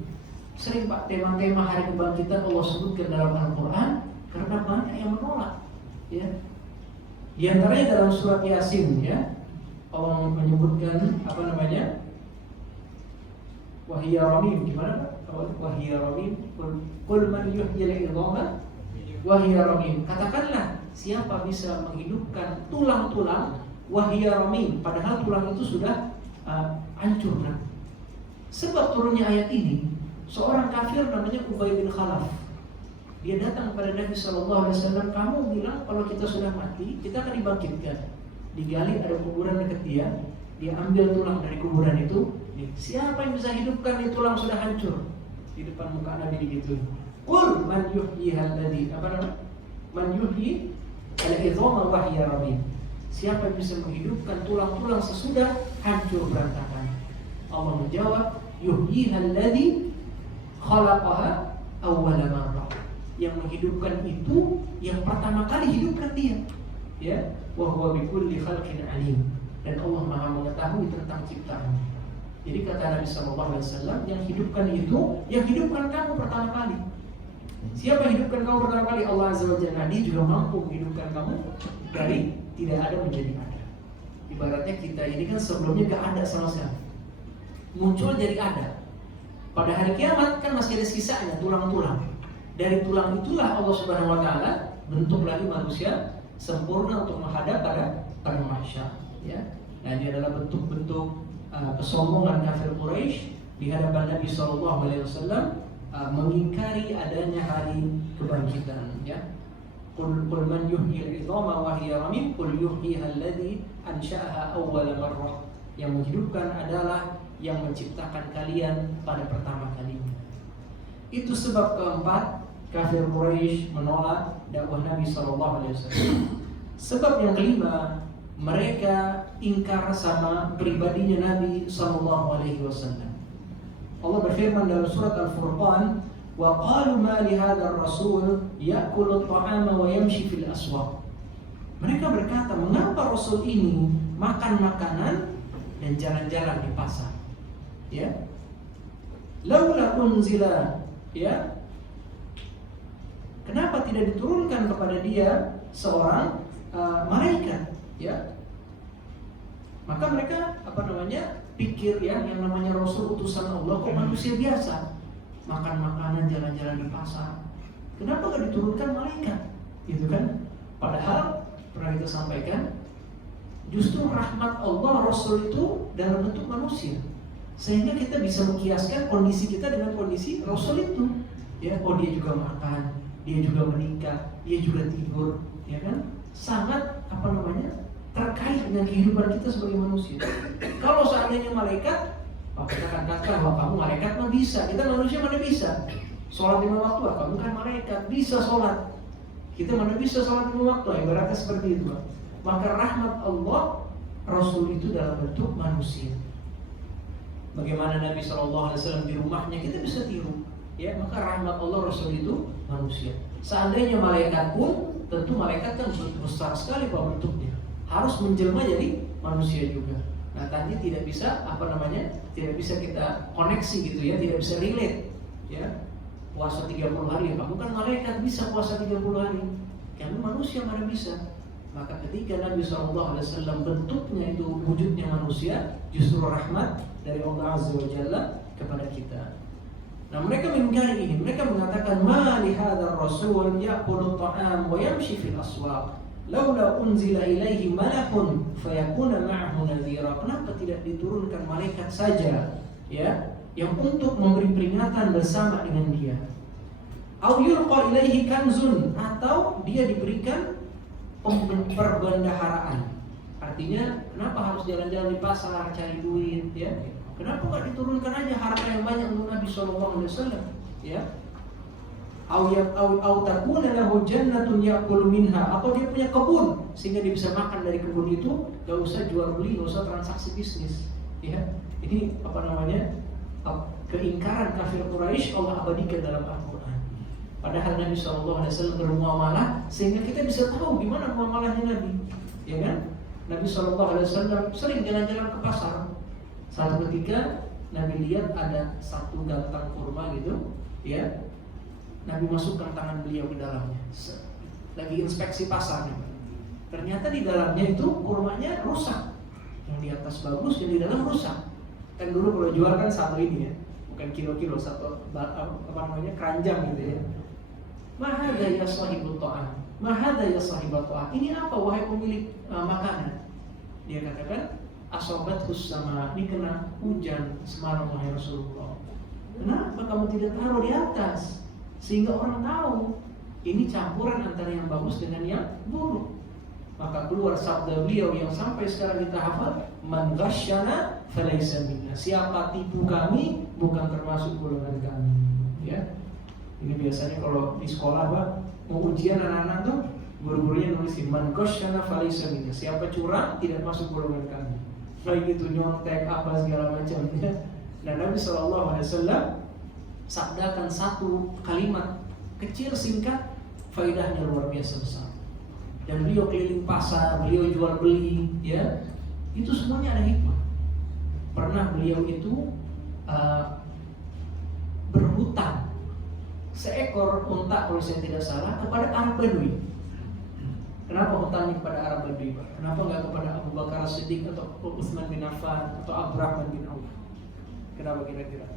Sering Pak tema-tema hari kebangkitan Allah sebutkan dalam Al-Quran karena banyak yang menolak. Ya, di antaranya dalam surat Yasin, ya, Allah menyebutkan Wahiyya Ramim, gimana Pak? Wahiyya Ramim, Qul man yuhyil 'idhama wahiyya Ramim. Katakanlah, siapa bisa menghidupkan tulang-tulang wahiyya Ramim, padahal tulang itu sudah hancur. Sebab turunnya ayat ini, seorang kafir namanya Ubay bin Khalaf. Dia datang kepada Nabi SAW, kamu bilang kalau kita sudah mati, kita akan dibangkitkan. Digali, ada kuburan dekat dia, dia ambil tulang dari kuburan itu. Siapa yang bisa hidupkan itu tulang sudah hancur? Di depan muka Nabi begitu. Qul man yuhyi man yuhyi al-'idhama wa hiya ramim. Siapa yang bisa menghidupkan tulang-tulang sesudah hancur berantakan? Allah menjawab, yuhyiha alladhi khalaqaha awwala marrah. Yang menghidupkan itu yang pertama kali hidupkan dia. Ya, wa huwa bikulli khalqin alim. Dan Allah Maha mengetahui tentang ciptaan. Jadi kata Nabi SAW, yang hidupkan itu, yang hidupkan kamu pertama kali. Siapa yang hidupkan kamu pertama kali? Allah Azza wa Jalla. Dia juga mampu menghidupkan kamu dari tidak ada menjadi ada. Ibaratnya kita ini kan sebelumnya gak ada sama sekali, muncul jadi ada. Pada hari kiamat kan masih ada sisanya, tulang-tulang. Dari tulang itulah Allah Subhanahu wa Ta'ala bentuk lagi manusia sempurna untuk menghadap pada mahsyar. Ya. Nah, ini adalah bentuk-bentuk kesombongan kafir Quraisy di hadapan Nabi SAW, mengingkari adanya hari kebangkitan. Ya, Qul man yuhyil 'idhama wa hiya ramim, qul yuhyiha alladhi ansha'aha awwala marrah. Yang menghidupkan adalah yang menciptakan kalian pada pertama kalinya. Itu sebab keempat kafir Quraisy menolak dakwah Nabi SAW. Sebab yang kelima, mereka ingkar sama pribadinya Nabi SAW. Allah berfirman dalam surat Al-Furqan, wa qalu ma li hadzal rasul ya'kulu at-ta'ama wa yamshi fil aswaq. Mereka berkata, mengapa Rasul ini makan makanan dan jalan-jalan di pasar? Ya, laula unzila, ya, kenapa tidak diturunkan kepada dia seorang malaikat? Ya, maka mereka pikir, ya, yang namanya Rasul utusan Allah kok manusia biasa, makan makanan, jalan-jalan di pasar. Kenapa gak diturunkan malaikat? Gitu kan? Padahal pernah kita sampaikan, justru rahmat Allah Rasul itu dalam bentuk manusia, sehingga kita bisa mengkiaskan kondisi kita dengan kondisi Rasul itu. Ya, oh dia juga makan, dia juga menikah, dia juga tidur, ya kan? Sangat terkait dengan kehidupan kita sebagai manusia. Kalau seandainya malaikat, kita akan katakan bahwa kamu malaikat mah bisa, kita manusia mana bisa. Sholat 5 waktu, kamu kan malaikat bisa sholat. Kita mana bisa sholat 5 waktu, ibaratnya seperti itu. Maka rahmat Allah Rasul itu dalam bentuk manusia. Bagaimana Nabi SAW di rumahnya, kita bisa tiru. Ya, maka rahmat Allah Rasul itu manusia. Seandainya malaikat pun, tentu malaikat kan besar sekali bentuknya, harus menjelma jadi manusia juga. Nah, tadi tidak bisa tidak bisa kita koneksi gitu, ya, tidak bisa relate. Ya, puasa 30 hari, kamu kan malaikat bisa puasa 30 hari, kamu manusia mana bisa. Maka ketika Nabi SAW bentuknya itu wujudnya manusia, justru rahmat dari Allah Azza wa Jalla kepada kita. Nah, mereka mengingkari ini. Mereka mengatakan, "Ma li hadzal rasul ya'kulu at-ta'am wa yamshi fil aswaq. Laula unzila ilaihi malakun fayakuna ma'ahu nadhira." Kenapa tidak diturunkan malaikat saja, ya, yang untuk memberi peringatan bersama dengan dia? Au yulqa ilaihi kanzun, atau dia diberikan perbendaharaan. Artinya, kenapa harus jalan-jalan di pasar cari duit, ya? Kenapa nggak diturunkan aja harta yang banyak untuk Nabi SAW, ya? Au takuna lahu jannatun ya'kulu minha, atau dia punya kebun sehingga dia bisa makan dari kebun itu, nggak usah jual beli, nggak usah transaksi bisnis, ya? Ini apa namanya? Keingkaran kafir Quraisy Allah abadikan dalam Al-Quran. Padahal Nabi SAW bermuamalah sehingga kita bisa tahu gimana muamalahnya Nabi, ya kan? Nabi SAW sering jalan-jalan ke pasar. Satu ketika Nabi lihat ada satu gantang kurma gitu, ya. Nabi masukkan tangan beliau ke dalamnya. Lagi inspeksi pasar nih. Ternyata di dalamnya itu kurmanya rusak. Yang di atas bagus, yang di dalam rusak. Kan dulu kalau jual kan satu ini ya, bukan kilo-kilo, satu apa namanya, keranjang gitu ya. Mahada ya sahibut ta'am, mahada ya sahibat ta'am. Ini apa wahai pemilik makanan? Dia katakan, asobat sama, ini kena hujan semalam wahai Rasulullah. Kenapa kamu tidak taruh di atas sehingga orang tahu ini campuran antara yang bagus dengan yang buruk? Maka keluar sabda beliau yang sampai sekarang kita hafal, man ghasyana falaysa minna. Siapa tipu kami bukan termasuk golongan kami, ya. Ini biasanya kalau di sekolah, Pak, mau ujian anak-anak tuh guru-gurunya nulisin man ghasyana falaysa minna. Siapa curang tidak masuk golongan kami. Baik itu nyontek apa segala macam, ya. Dan Nabi SAW sabdakan satu kalimat kecil singkat, faedahnya luar biasa besar. Dan beliau keliling pasar, beliau jual beli, ya. Itu semuanya ada hikmah. Pernah beliau itu berhutang seekor unta kalau saya tidak salah kepada Arab Badui. Kenapa hutangnya kepada Arab Badui, Pak? Kenapa nggak kepada Abu Bakar As-Siddiq atau Utsman bin Affan atau Abdurrahman bin Auf? Kenapa kira-kira?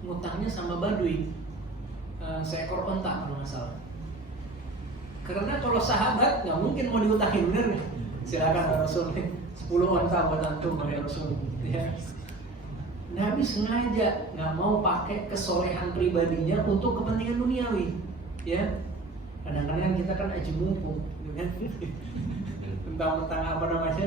Ngutangnya sama Badui, seekor unta kalau nggak salah. Karena kalau sahabat nggak mungkin mau diutangin, bener nggak? Silakan Rasul, 10 unta buat antum ya Rasul, ya. Nabi sengaja nggak mau pakai kesolehan pribadinya untuk kepentingan duniawi, ya. Kadang-kadang kita kan aji mumpung, gitu kan? Tentang apa namanya?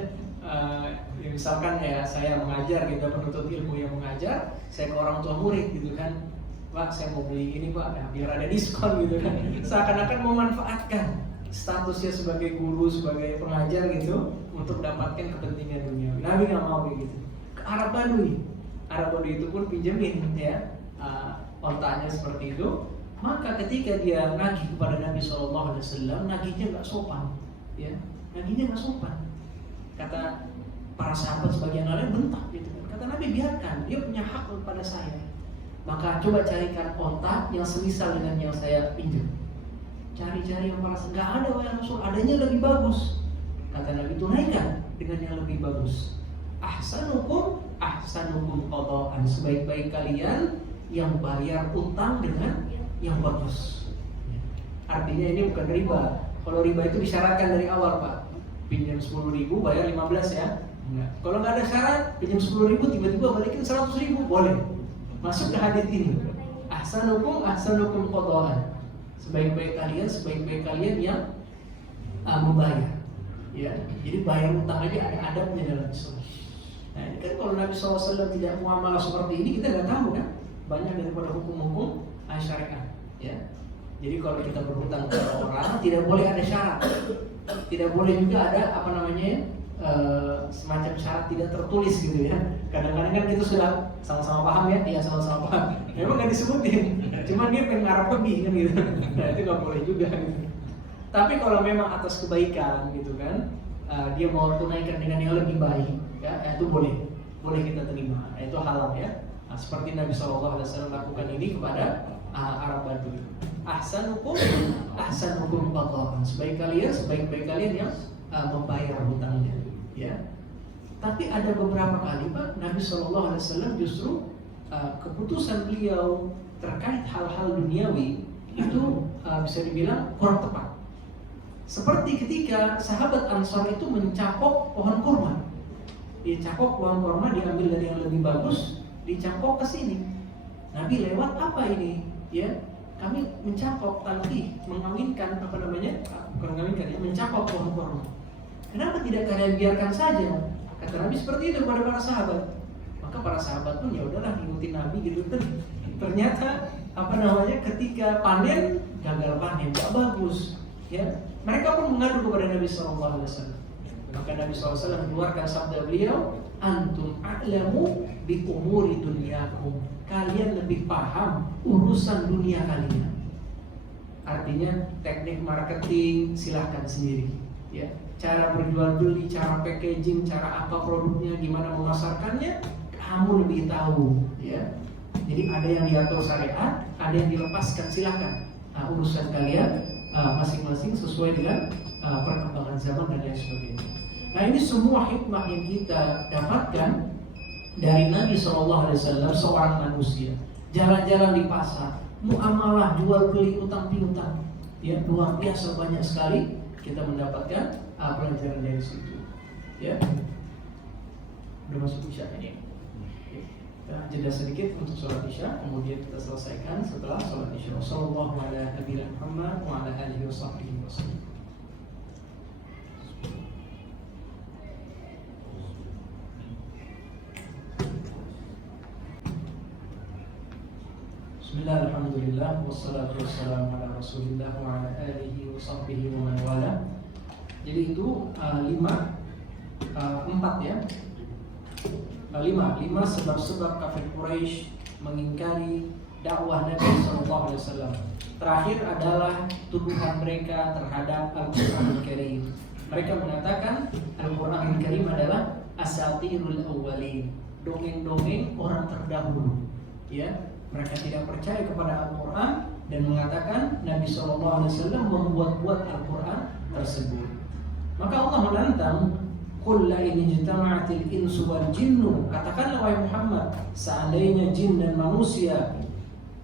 Ya misalkan ya saya mengajar, gitu, penuntut ilmu yang mengajar, saya ke orang tua murid, gitu kan? Pak, saya mau beli ini Pak, ya, biar ada diskon, gitu kan? Seakan-akan memanfaatkan statusnya sebagai guru, sebagai pengajar, gitu, untuk dapatkan kepentingan duniawi. Nabi nggak mau kayak gitu. Ke Arab Badui itu pun pinjemin, ya, ontanya seperti itu. Maka ketika dia nagih kepada Nabi SAW, nagihnya nggak sopan, ya, nagihnya nggak sopan. Kata para sahabat sebagian lain bentak, gitu kan. Kata Nabi, biarkan, dia punya hak kepada saya. Maka coba carikan onta yang semisal dengan yang saya pinjam. Cari-cari yang paras, nggak ada wahai Rasul, adanya lebih bagus. Kata Nabi, tunaikan dengan yang lebih bagus. Ahsanukum qada'an, sebaik-baik kalian yang bayar utang dengan yang bagus. Artinya ini bukan riba. Kalau riba itu disyaratkan dari awal, Pak. Pinjam 10.000 bayar 15 ya. Enggak. Kalau nggak ada syarat, pinjam 10.000 tiba-tiba balikin 100.000, boleh. Masuk ke hadits ini. Ahsanukum qada'an. Sebaik-baik kalian yang membayar. Ya. Jadi bayar utang aja ada adabnya dalam Islam. Nah, ini kan kalau Nabi SAW tidak muamalah seperti ini, kita nggak tahu kan banyak daripada hukum-hukum syariat, ya. Jadi kalau kita berhutang kepada orang, tidak boleh ada syarat, tidak boleh juga ada apa namanya semacam syarat tidak tertulis gitu ya. Kadang-kadang kan kita sudah sama-sama paham ya, iya sama-sama paham. Memang nggak disebutin, cuman dia pengen ngarap lebih kan gitu. Nah itu nggak boleh juga gitu. Tapi kalau memang atas kebaikan gitu kan, dia mau tunaikan dengan yang lebih baik, ya itu boleh kita terima, itu halal ya. Nah, seperti Nabi SAW lakukan ini kepada Arab Badui. Ahsanukum qada'an, sebaik-baik kalian yang membayar hutangnya, ya. Tapi ada beberapa kali Pak, Nabi SAW justru keputusan beliau terkait hal-hal duniawi itu bisa dibilang kurang tepat. Seperti ketika sahabat Ansar itu mencapok pohon kurma. Dia capok pohon kurma, diambil dari yang lebih bagus, dicapok ke sini. Nabi lewat, apa ini? Ya, kami mencapok talqih, mengawinkan mencapok pohon kurma. Kenapa tidak kalian biarkan saja? Kata Nabi seperti itu kepada para sahabat. Maka para sahabat pun ya udahlah ngikutin Nabi gitu. Ternyata ketika panen gagal panen, gak bagus. Ya, mereka pun mengadu kepada Nabi SAW. Maka Nabi SAW keluarkan sabda beliau, antum a'lamu bi umuri dunyakum. Kalian lebih paham urusan dunia kalian. Artinya teknik marketing silahkan sendiri. Ya, cara berjual beli, cara packaging, cara apa produknya, gimana memasarkannya, kamu lebih tahu. Ya, jadi ada yang diatur syariat, ada yang dilepaskan, silahkan. Urusan kalian masing-masing sesuai dengan perkembangan zaman dan lain sebagainya. Nah, ini semua hikmah yang kita dapatkan dari Nabi SAW, seorang manusia. Jalan-jalan di pasar, muamalah, jual beli, utang piutang, ya, luar biasa banyak sekali kita mendapatkan pelajaran dari situ. Ya, udah masuk isya ini. Kita jeda sedikit untuk sholat isya, kemudian kita selesaikan setelah sholat isya. Wassallallahu ala nabiyina Muhammad wa ala alihi washabbihi wasallam. Bismillah, alhamdulillah, wassalatu wassalamu ala rasulillah wa ala alihi wa sahbihi wa man wala. Jadi itu lima sebab-sebab kafir Quraisy mengingkari dakwah Nabi SAW. Terakhir adalah tuduhan mereka terhadap Al-Quran Al-Karim. Mereka mengatakan Al-Quran Al-Karim adalah asatirul awwalin, dongeng-dongeng orang terdahulu. Ya, mereka tidak percaya kepada Al-Quran dan mengatakan Nabi SAW membuat-buat Al-Quran tersebut. Maka Allah menantang, qul la in ijtama'atil insu wal jinnu, katakanlah wahai Muhammad, seandainya jin dan manusia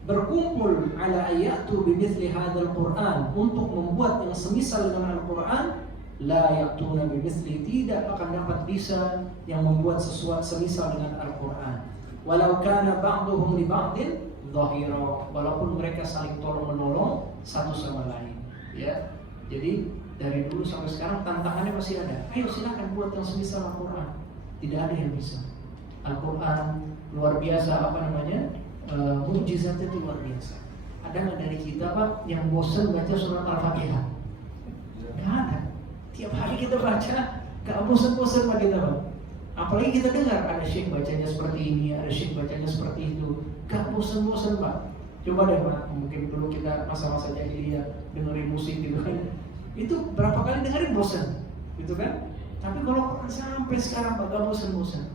berkumpul ala ayatu bimithli hadzal Quran, untuk membuat yang semisal dengan Al-Quran, la ya'tuna bimithli, tidak akan dapat bisa yang membuat sesuatu semisal dengan Al-Quran. Walau kana ba'duhum li ba'din dhahira, walaupun mereka saling tolong menolong satu sama lain. Ya, jadi dari dulu sampai sekarang tantangannya masih ada. Ayo silakan buat yang semisal Al-Quran. Tidak ada yang bisa. Al-Quran luar biasa, mukjizatnya itu luar biasa. Ada nggak dari kita Pak yang bosan baca surat Al-Fatihah? Nggak ada. Tiap hari kita baca, nggak bosan-bosan Pak kita Pak. Apalagi kita dengar ada syekh bacanya seperti ini, ada syekh bacanya seperti itu, gak bosan-bosan Pak. Coba deh Pak, mungkin dulu kita masa-masa jahiliyah dengerin musik gitu kan, itu berapa kali dengerin bosan, gitu kan? Tapi kalau sampai sekarang Pak gak bosan-bosan.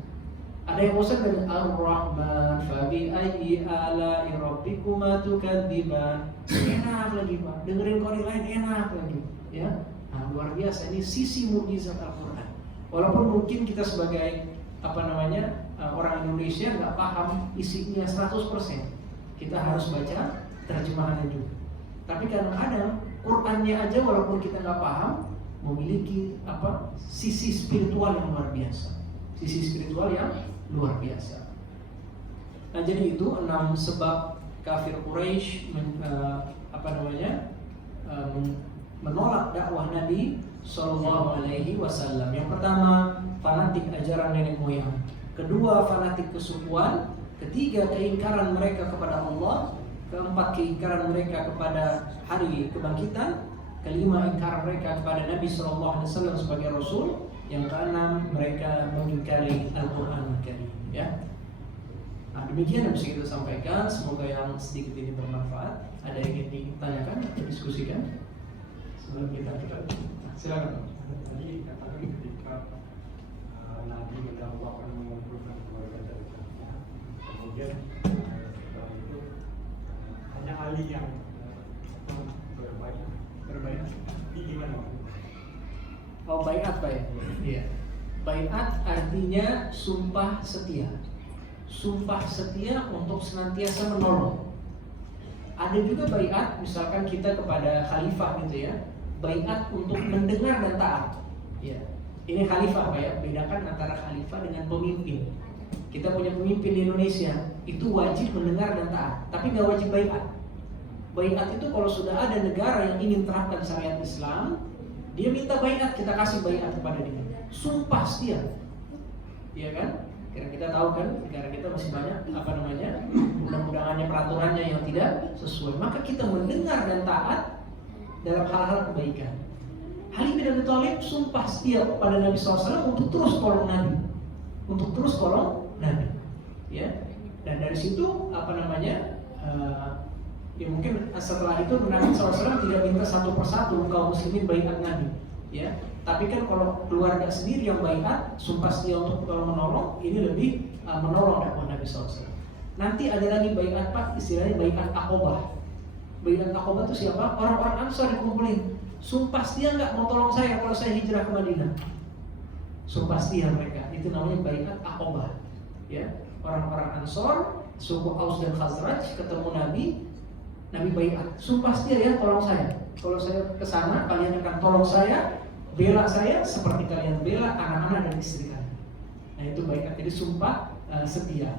Ada yang bosan dari Ar-Rahman, Fabi ayyi ala'i rabbikuma tukadziban. Enak lagi Pak, dengerin qari lain enak lagi, ya. Nah, luar biasa, ini sisi mukjizat Al-Quran. Walaupun mungkin kita sebagai orang Indonesia nggak paham isinya 100%, kita harus baca terjemahannya juga. Tapi kadang-kadang Qurannya aja walaupun kita nggak paham, memiliki sisi spiritual yang luar biasa. Sisi spiritual yang luar biasa. Nah, jadi itu 6 sebab kafir Quraisy menolak dakwah Nabi Sallallahu Alaihi Wasallam. Yang pertama, fanatik ajaran nenek moyang. Kedua, fanatik kesukuan. Ketiga, keingkaran mereka kepada Allah. Keempat, keingkaran mereka kepada hari kebangkitan. Kelima, ingkar mereka kepada Nabi Sallallahu Alaihi Wasallam sebagai Rasul. Yang keenam, mereka mengingkari Al-Quran Al-Karim. Ya. Nah, demikian yang bisa kita sampaikan. Semoga yang sedikit ini bermanfaat. Ada yang ingin ditanyakan atau diskusikan sebelum kita silakan. Tadi katakan ketika Nabi mendakwakan mengumpulkan keluarga terdekatnya, kemudian setelah itu hanya Ali yang berbayat. Ini gimana? Oh, bayat Pak ya? Iya. Baiat artinya sumpah setia. Sumpah setia untuk senantiasa menolong. Ada juga baiat, misalkan kita kepada khalifah gitu ya, baiat untuk mendengar dan taat. Ya. Ini khalifah Pak ya, bedakan antara khalifah dengan pemimpin. Kita punya pemimpin di Indonesia, itu wajib mendengar dan taat, tapi nggak wajib baiat. Baiat itu kalau sudah ada negara yang ingin terapkan syariat Islam, dia minta baiat, kita kasih baiat kepada dia. Sumpah setia, ya kan? Karena kita tahu kan, negara kita masih banyak undang-undangannya, peraturannya yang tidak sesuai. Maka kita mendengar dan taat dalam hal-hal kebaikan. Ali bin Abi Thalib sumpah setia kepada Nabi SAW untuk terus tolong Nabi, ya. Dan dari situ ya mungkin setelah itu Nabi SAW tidak minta satu persatu kaum muslimin baiat Nabi, ya. Tapi kan kalau keluarga sendiri yang baiat, sumpah setia untuk menolong, ini lebih menolong dakwah Nabi SAW. Nanti ada lagi baiat Pak, istilahnya baiat Aqobah. Baiat Aqobah itu siapa? Orang-orang Ansor dikumpulin. Sumpah setia nggak mau tolong saya kalau saya hijrah ke Madinah. Sumpah setia mereka, itu namanya baiat Aqobah. Ya, orang-orang Ansor, suku Aus dan Khazraj ketemu Nabi baiat. Sumpah setia ya, tolong saya. Kalau saya ke sana, kalian akan tolong saya, bela saya seperti kalian bela anak-anak dan istri kalian. Nah itu baiat, jadi sumpah setia.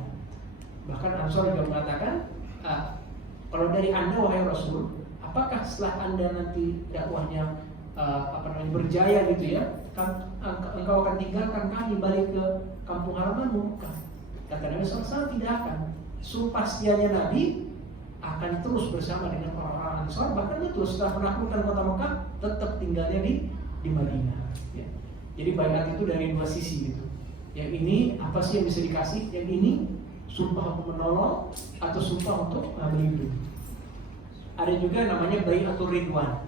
Bahkan Ansor juga mengatakan, kalau dari Anda wahai Rasul, apakah setelah Anda nanti dakwahnya berjaya gitu ya, engkau akan tinggalkan kami balik ke kampung halamanmu? Kata Nabi SAW, tidak akan. Sumpah setianya Nabi akan terus bersama dengan orang-orang Ansor, bahkan itu setelah menaklukkan kota Mekah tetap tinggalnya di Madinah. Ya. Jadi baiat itu dari dua sisi gitu. Yang ini apa sih yang bisa dikasih? Yang ini sumpah untuk menolong atau sumpah untuk melindungi. Ada juga namanya baiatur ridwan.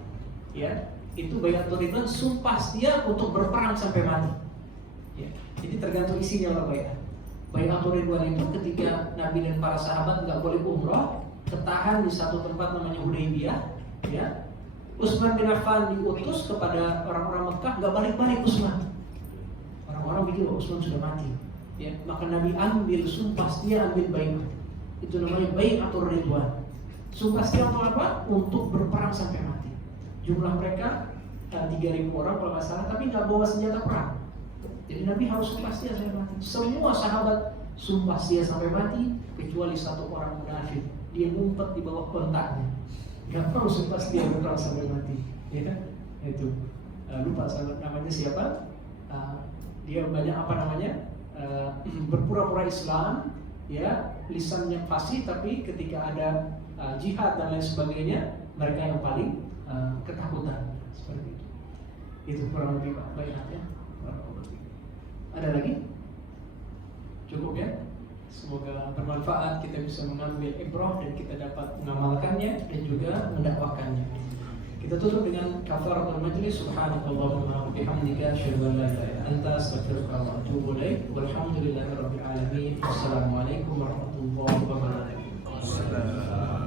Ya, itu baiatur ridwan sumpah setia untuk berperang sampai mati. Ya. Jadi tergantung isinya lah baiat. Baiatur ridwan itu ketika Nabi dan para sahabat nggak boleh umroh, ketahan di satu tempat namanya Hudaybiyah, ya. Utsman bin Affan diutus kepada orang-orang Mekah, nggak balik-balik Utsman. Orang-orang pikir Utsman sudah mati, ya. Maka Nabi ambil sumpah setia, ambil baiat. Itu namanya baiatur ridwan. Sumpah setia untuk apa? Untuk berperang sampai mati. Jumlah mereka 3.000 orang kalau nggak salah, tapi nggak bawa senjata perang. Jadi Nabi harus sumpah setia sampai mati. Semua sahabat sumpah setia sampai mati kecuali satu orang munafik. Dia ngumpet di bawah kontaknya. Gak perlu sumpah setia berperang sampai mati, ya kan? Itu lupa namanya siapa? Dia banyak berpura-pura Islam, ya, lisannya fasih, tapi ketika ada jihad dan lain sebagainya, mereka yang paling ketakutan seperti itu. Itu kurang lebih Pak baiatnya. Ada lagi? Cukup ya? Semoga bermanfaat, kita bisa mengambil ibrah dan kita dapat mengamalkannya dan juga mendakwakannya. Kita tutup dengan kafaratul majlis. Subhanakallahumma wa bihamdika asyhadu an la ilaha illa anta astaghfiruka wa atubu ilaik. Walhamdulillahirabbil alamin. Wassalamualaikum warahmatullahi wabarakatuh.